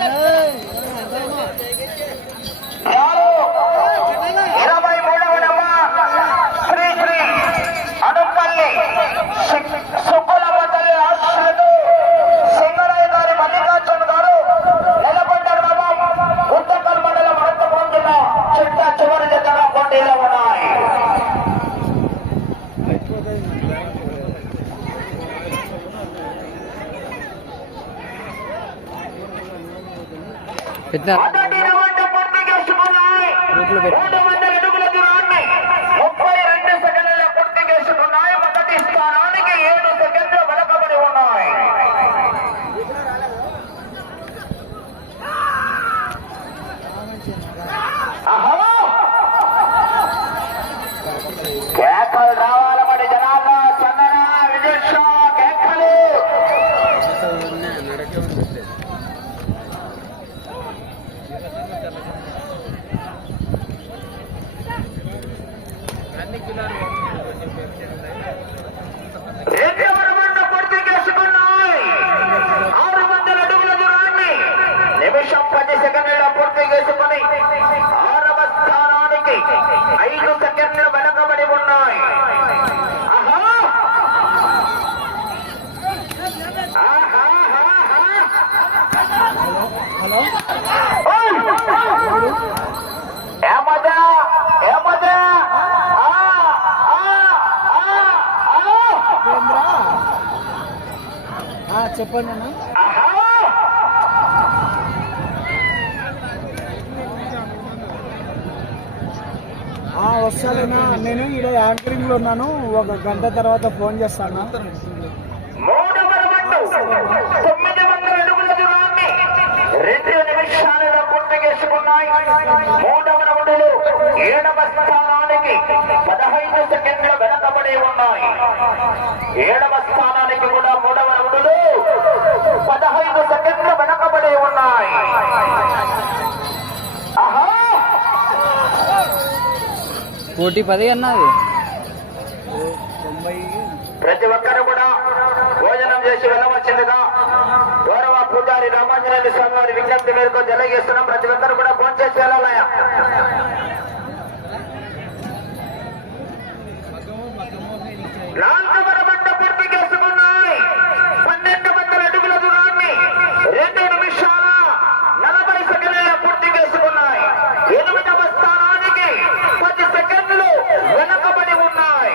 Oh. పెట్టినా మొదటి పూర్తి చేసుకున్నాయి మూడు వందల అడుగుల దూరాన్ని ముప్పై రెండు సెకండ్ల పూర్తి చేసుకున్నాయి మొదటి స్థానానికి ఏడు సెకండ్లు వెనకబడి ఉన్నాయి ఆహా! కేకలు రావాలి మరి జనాల్లో చందన విజయ్ కేకలు రెండవ రౌండ్ పూర్తి చేసుకున్నాయి ఆరు వందల అడుగుల దూరాన్ని నిమిషం పది సెకండ్ల పూర్తి చేసుకుని ఆరవ స్థానానికి ఐదు సెకండ్లు వెనకబడి ఉన్నాయి ఆహా! ఓయ్! ఏమదా ఏమదా ఆ, ఆ, ఆ, ఆ. చెప్పండి అన్న! వస్తాలేనా నేను ఇక్కడ యాంకరింగ్లో ఉన్నాను. ఒక గంట తర్వాత ఫోన్ చేస్తాను రౌండ్ నిమిషాలలో పూర్తి చేసుకున్నాయి. మూడవ రౌండ్లో ఏడవ స్థానానికి పదహైదు సెకండ్లు వెనకబడి ఉన్నాయి. ఏడవ స్థానానికి కూడా మూడవ రౌండ్లో పదహైదు సెకండ్లు వెనకబడి ఉన్నాయి. కోటి పది అన్నది ప్రతి ఒక్కరు కూడా భోజనం చేసి వెళ్ళవలసిందిగా గౌరవ పూజారి రామాంజనేయ స్వామి వారి విజ్ఞప్తి మేరకు తెలియజేస్తున్నాం. ప్రతి ఒక్కరు కూడా భోజనం చేసి వెళ్ళాలయా నాలుగవ రౌండ్ పూర్తి చేసుకున్నాయి పన్నెండు వందల అడుగుల దూరాన్ని రెండు నిమిషాల నలభై సెకండ్ల పూర్తి చేసుకున్నాయి ఎనిమిదవ స్థానానికి పది సెకండ్లు వెనకబడి ఉన్నాయి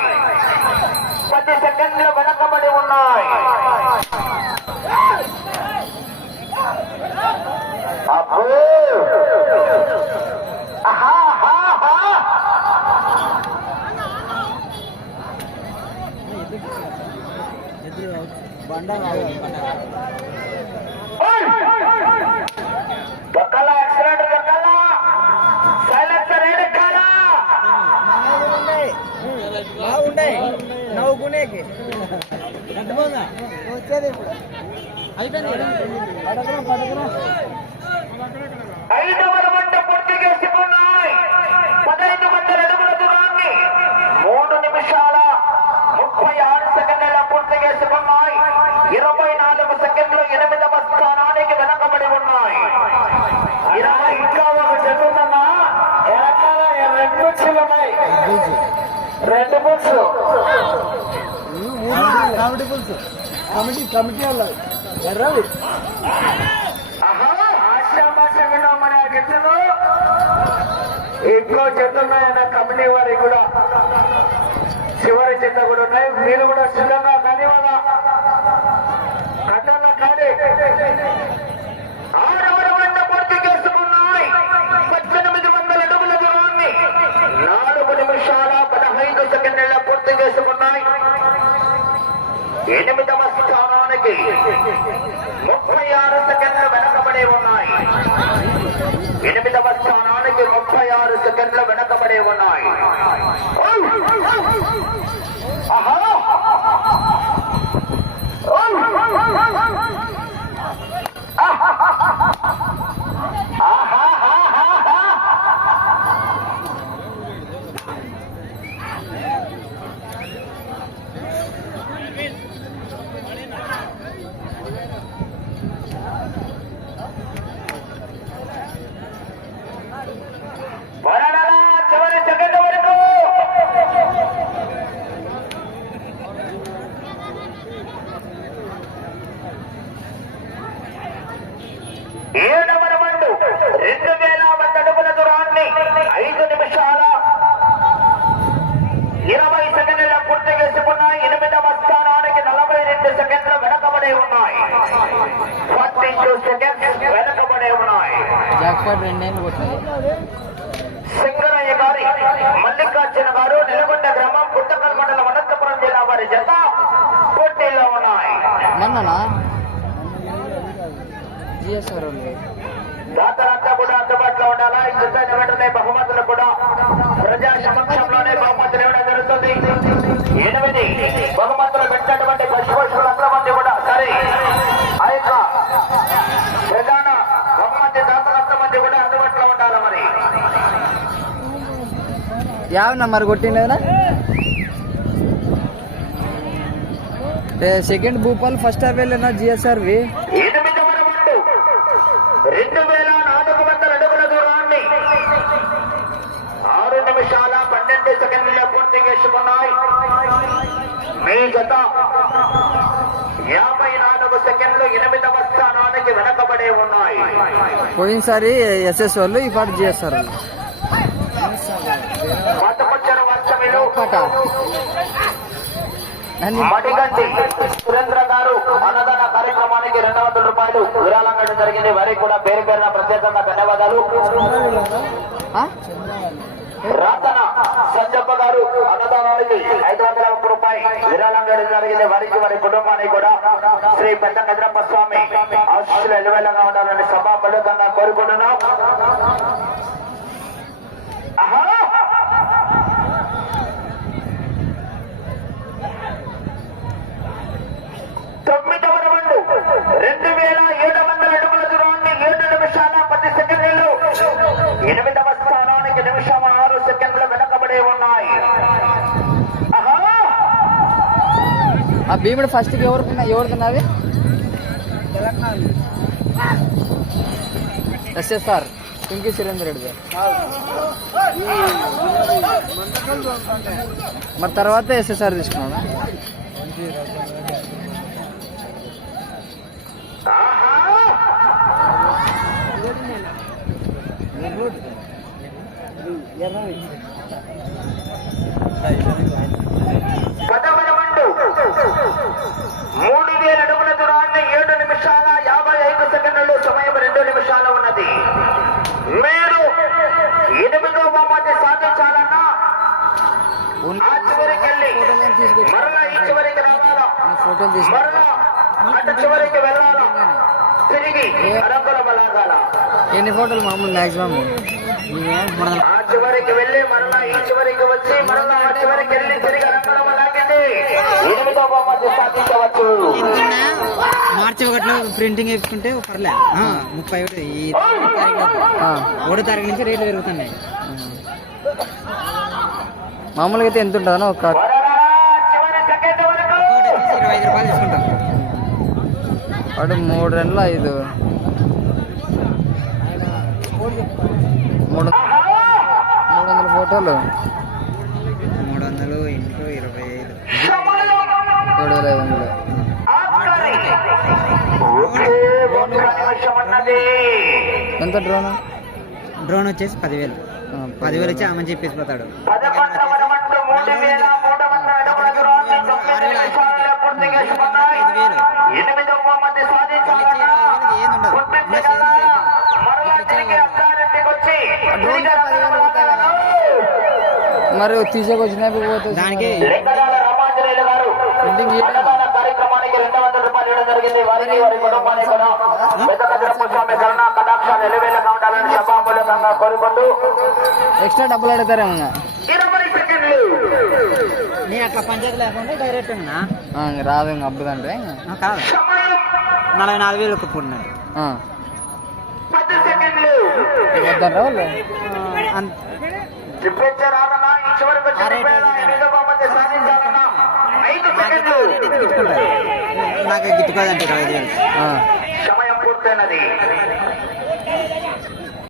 పది సెకండ్లు వెనకబడి ఉన్నాయి అబ్బో ఆహా, ఆహా, ఆహా. బండ ఓయ్! బొక్కల యాక్సిడెంట్ బొక్కల సైలెన్సర్ ఎడకాలా బాగుండే నవ్వుకునేకి వచ్చేది ఇప్పుడు అయిపోయింది పూర్తి చేసుకున్నాయి. పదహైదు వందల అడుగుల దూరాన్ని. మూడు నిమిషాల చేసుకున్నాయి ఇరవై నాలుగు సెకండ్లు ఎనిమిదవ స్థానానికి వెనకబడి ఉన్నాయి. ఇరవై ఇంకా ఒక చెప్తున్నా రెండు బుక్స్లు ఉన్నాయి? రెండు బుక్స్ కమిటీ పులుసు కమిటీ కమిటీ వాళ్ళు ఎర్రవి. ఇంట్లో చెప్తున్నాయన్న కంపెనీ వారికి కూడా చివరి చెత్త కూడా ఉన్నాయి. మీరు కూడా సిద్ధంగా ఎనిమిదవ స్థానానికి ముప్పై ఆరు సెకండ్లు వెనకబడి ఉన్నాయి. ఎనిమిదవ స్థానానికి ముప్పై ఆరు సెకండ్లు వెనకబడి ఉన్నాయి. ఆహా! ఐదు నిమిషాల ఇరవై సెకండ్ల పూర్తి చేసుకున్నాయి ఎనిమిదవ స్థానానికి నలభై రెండు సెకండ్లు వెనకబడి ఉన్నాయి. ఫార్టీ టూ సెకండ్స్ వెనకబడి ఉన్నాయి. శంకరయ్య గారి మల్లికార్జున గారు నెలకొండ గ్రామం పుట్టకల్ మండలం అనంతపురం జిల్లా వారి జత పోటీలో ఉన్నాయి. మొన్ననా సిద్ధమైన వెంటనే బహుమతులు కూడా ప్రజా సమక్షంలోనే బహుమతులు ఇవ్వడం జరుగుతుంది. ఎనిమిది బహుమతులు పెట్టినటువంటి పశుపక్షులు అందరూ మంది కూడా సరే. ఆ యొక్క ప్రధాన బహుమతి దాతలంతా మంది కూడా అందుబాటులో ఉండాలి మరి. యావన్నా మరి కొట్టిండేనా సెకండ్ భూపాల్ ఫస్ట్ హాఫ్ వెళ్ళిన జిఎస్ఆర్వి రెండు వేల నాలుగు వందల అడుగుల దూరాన్ని ఆరు నిమిషాల పన్నెండు సెకండ్ల పూర్తి చేసుకున్నాయి. మీ జత యాభై నాలుగు సెకండ్లు ఎనిమిదవ స్థానానికి వెనకబడే ఉన్నాయి. పోయినసారి ఎస్ఎస్ వాళ్ళు ఈ పాట వర్షమిలో అని మడిగంటి సురేంద్ర గారు అన్నదాన కార్యక్రమానికి రెండు వందల రూపాయలు విరాళం కట్టడం జరిగింది. వారికి కూడా పేరు పేరున ప్రత్యేకంగా ధన్యవాదాలు? రాతన సంజప్ప గారు అన్నదానానికి ఐదు వందల ఒక్క రూపాయి విరాళం వేయడం జరిగింది. వారికి వారి కుటుంబానికి కూడా శ్రీ పెద్ద కదిరప్ప స్వామి ఆశీస్సులు ఎలువెల్లంగా ఉండాలని సభా సభాపలుకంగా కోరుకుంటున్నాం. ఆ భీముడు ఫస్ట్కి ఎవరు ఎవరికున్నది ఎస్ఎస్ఆర్ పింకి సురేందర్ రెడ్డి మరి తర్వాత ఎస్ఎస్ఆర్ తీసుకున్నాను ఎర్ర మూడు వేల అడుగుల దూరాన్ని ఏడు నిమిషాల యాభై ఐదు సెకండ్లు సమయం రెండు నిమిషాలు ఉన్నది. మీరు ఎనిమిదో బహుమతి సాధించాలన్నా ఆ చివరికి వెళ్ళి మరలా ఈ చివరికి రావాలా? ఫోటోలు తీసుకున్నా మరలా అటు చివరికి వెళ్ళాలా? తిరిగి రంగుల బలాగాల ఎన్ని ఫోటోలు మామూలు మ్యాక్సిమం ఆ చివరికి వెళ్ళి మరలా ఈ చివరికి వచ్చి మరలా ఆ చివరికి వెళ్ళి తిరిగి రంగుల బలాగింది ఎనిమిదో బహుమతి సాధించవచ్చు మార్చి ఒకటిలో ప్రింటింగ్ వేసుకుంటే పర్లే. ఆ, ముప్పై ఒకటి ఈ తారీఖు ఒకటో తారీఖు నుంచి రేట్లు పెరుగుతున్నాయి. మామూలుగా అయితే ఎంత ఉంటుందో ఒక ఇరవై ఐదు రూపాయలు తీసుకుంటాం. వాడు మూడు రెండు ఐదు. మూడు మూడు వందల ఫోటోలు. మూడు ఇంటూ ఇరవై ఐదు వేల ఐదు వందలు ఎంత డ్రోన్ డ్రోన్ వచ్చేసి పదివేలు పదివేలు వచ్చి ఆమె చెప్పేసి పోతాడు పదకొండవ రౌండ్ మూడు మరి తీసేకొచ్చినప్పుడు పోతుంది దానికి లింగరాల రామాంజనేయులు గారు Printing చేయడం. అన్నదాన కార్యక్రమానికి రెండు వందల రూపాయలు ఇవ్వడం జరిగింది వారికి వారి కుటుంబానికి కూడా పెద్ద కదిరప్ప స్వామి కరుణ కటాక్షాలు ఎలువేలుగా ఉండాలని సభామూలకంగా కోరుకుంటూ ఎక్స్ట్రా డబ్బులు అడుగుతారేమో ఇంకా. ఇరవై సెకండ్లు నేను అట్లా పంచాయతీ లేకుండా డైరెక్ట్ ఉన్నా ఆ, ఇంక రాదు ఇంక అబ్బుదంటే ఆ, కాదు సమయం నలభై నాలుగు వేలు ఒప్పుకున్నాడు ఆ. పది సెకండ్లు వద్దంటారా వాళ్ళు నాకు గిట్టుకోదంటే. సమయం పూర్తయినది.